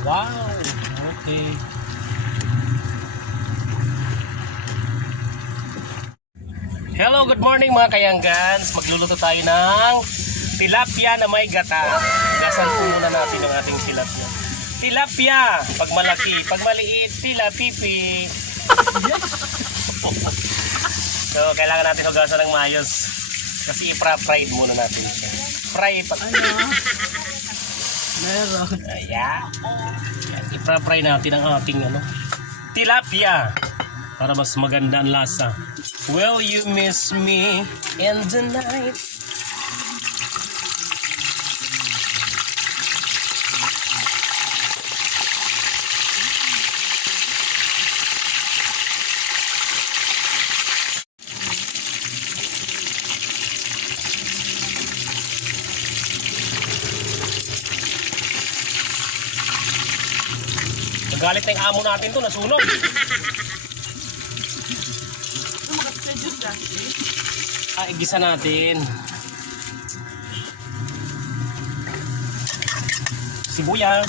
Wow, okay. Hello, good morning mga kayanggans. Magluluto tayo ng tilapia na may gata. Gasan po muna natin ang ating tilapia. Tilapia, pag malaki, pag maliit, tilapipi. So, kailangan natin hugasan ng mayos. Kasi i-fried muna natin. Fry pa. Meron. Ayan. I-fry natin ang ating tilapia para mas maganda ang lasa. Will you miss me in the night? Galit na yung amo natin to, nasunog. Igisa natin. Sibuyas.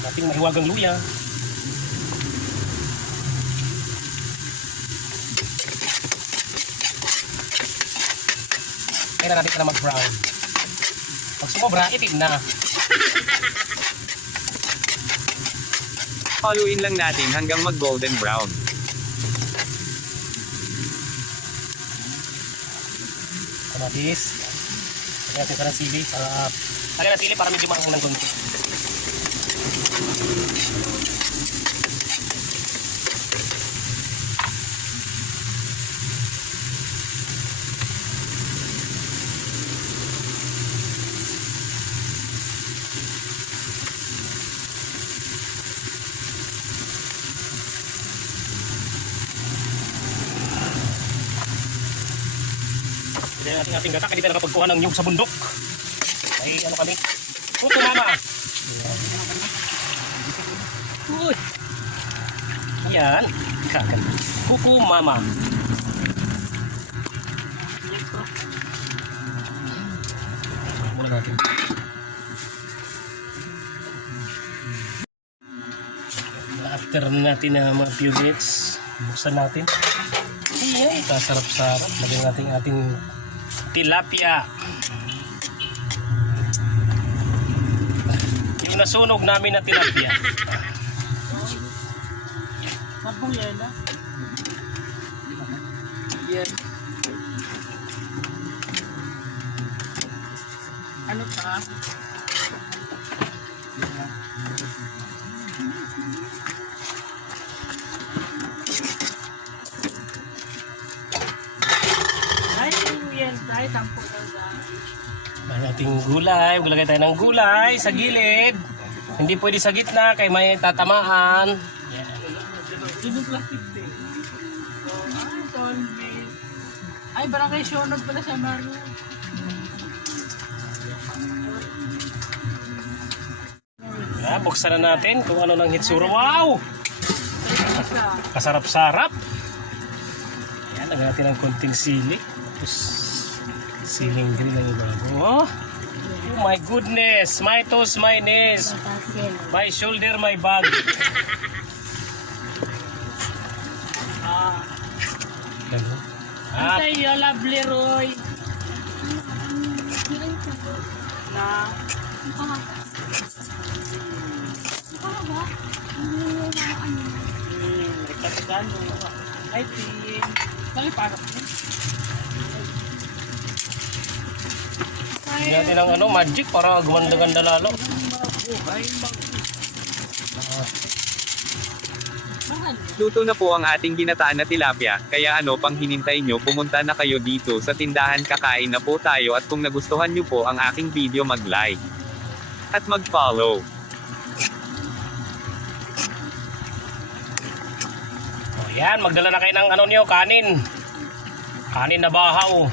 Nating mahiwagang luya. Kaya natin na mag-brown. Pag sumobra, itim na. Haluin lang natin hanggang mag-golden brown. Kamatis. Lagyan natin sa sili. Lagyan ng sili para medyo maangang ng konti. Hindi natin ating gata, hindi tayo nakapagkuha ng nyug sa bundok. Ay kami. Kuko mama. Uy. Yan. Kuko mama. Muna natin. After natin na mga few minutes, buksan natin. Ayan, kasarap-sarap. Lagyan natin ating tilapia. Yung nasunog namin na tilapia. Sabong yela. Yan. Ano pa? Ay, yan tayo. Tampo daw dyan. Ang ating gulay. Maglagay tayo ng gulay sa gilid. Hindi pwede sa gitna kay may tatamaan. Ibang plastic din. So, ay, solvent. Ay, barangay Sionod pala siya, Maru. Buksan na natin kung ano ng hitsura. Wow! Kasarap-sarap. Yan, lagyan natin ng konting sili. Tapos, siling green ang ibabaw. Oh my goodness! My toes, my knees. My shoulder, my bag. Ano sa'yo, lovely Roy? Na? Nagtatagan mo. Ay, ting. Naliparok mo. Hindi natin ang magic para gumanda-ganda lalo. Luto na po ang ating ginataan na tilapia, kaya ano pang hinintay nyo, pumunta na kayo dito sa tindahan, kakain na po tayo, at kung nagustuhan nyo po ang aking video, mag-like at mag-follow. Yan, magdala na kayo ng kanin. Kanin na bahaw.